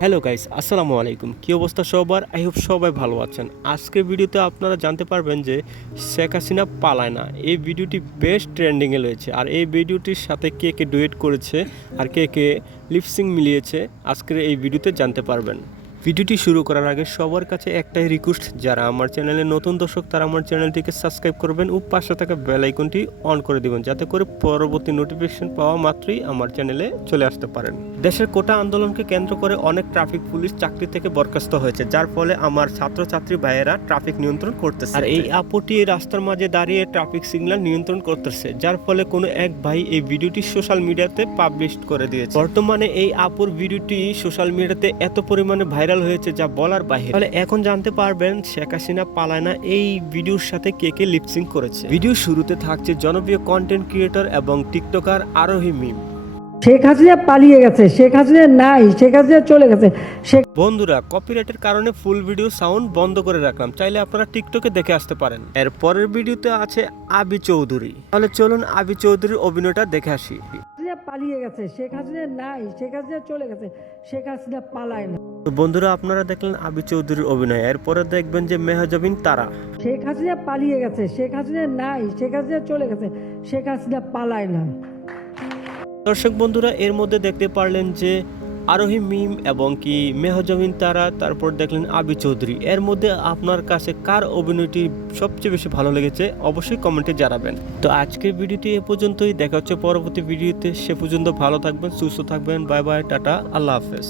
Hello guys, আসসালামু আলাইকুম। কি অবস্থা সবার? আই হোপ সবাই ভালো আছেন। আজকের ভিডিওতে আপনারা জানতে পারবেন যে শেখ হাসিনা পালায় না। এই ভিডিওটি বেশ ট্রেন্ডিংয়ে রয়েছে। আর এই ভিডিওটির সাথে কে কে ডুয়েট করেছে আর কে কে লিপসিং মিলিয়েছে আজকের এই ভিডিওতে জানতে পারবেন। ভিডিওটি শুরু করার আগে সবার কাছে একটাই রিকোয়েস্ট, যারা আমার চ্যানেলে নতুন দর্শক তারা আমার চ্যানেলটিকে সাবস্ক্রাইব করবেন ও পাশে থাকা বেল আইকনটি অন করে দিবেন, যাতে করে পরবর্তী নোটিফিকেশন পাওয়া মাত্রই আমার চ্যানেলে চলে আসতে পারেন। দেশের কোটা আন্দোলনকে কেন্দ্র করে অনেক ট্রাফিক পুলিশ চাকরি থেকে বরখাস্ত হয়েছে, যার ফলে আমার ছাত্রছাত্রী ভাইয়েরা ট্রাফিক নিয়ন্ত্রণ করতেছে। আর এই আপুটি রাস্তার মাঝে দাঁড়িয়ে ট্রাফিক সিগন্যাল নিয়ন্ত্রণ করতেছে, যার ফলে কোনো এক ভাই এই ভিডিওটি সোশ্যাল মিডিয়াতে পাবলিশ করে দিয়েছে। বর্তমানে এই আপুর ভিডিওটি সোশ্যাল মিডিয়াতে এত পরিমাণে ভাইরাল হয়েছে যা বলার বাইরে। তাহলে এখন জানতে পারবেন শেখ হাসিনা পালায় না এই ভিডিওর সাথে কে কে লিপসিং করেছে। ভিডিও শুরুতে থাকছে জনপ্রিয় কন্টেন্ট ক্রিয়েটর এবং টিকটকার আরোহী মিম। শেখ হাসিনা পালিয়ে গেছে, শেখ হাসিনা নাই, শেখ হাসিনা চলে গেছে। বন্ধুরা, কপিরাইটের কারণে ফুল ভিডিও সাউন্ড বন্ধ করে রাখলাম, চাইলে আপনারা টিকটকে দেখে আসতে পারেন। এর পরের ভিডিওতে আছে আবি চৌধুরী। তাহলে চলুন আবি চৌধুরীর অভিনয়টা দেখে আসি। হাসিনা পালিয়ে গেছে, শেখ হাসিনা নাই, শেখ হাসিনা চলে গেছে, শেখ হাসিনা পালায় না। তো বন্ধুরা, আপনারা দেখলেন আবি চৌধুরীর অভিনয়। এরপরে দেখবেন যে মেহজাবিন তারা। শেখ হাসিনা পালিয়ে গেছে, শেখ হাসিনা নাই, শেখ হাসিনা চলে গেছে, শেখ হাসিনা পালায় না। দর্শক বন্ধুরা, এর মধ্যে দেখতে পারলেন যে আরোহী মিম এবং কি মেহজাবিন তারা, তারপর দেখলেন আবি চৌধুরী। এর মধ্যে আপনার কাছে কার অভিনয়টি সবচেয়ে বেশি ভালো লেগেছে অবশ্যই কমেন্টে জানাবেন। তো আজকের ভিডিওটি এ পর্যন্তই, দেখা হচ্ছে পরবর্তী ভিডিওতে। সে পর্যন্ত ভালো থাকবেন, সুস্থ থাকবেন। বাই বাই, টাটা, আল্লাহ হাফেজ।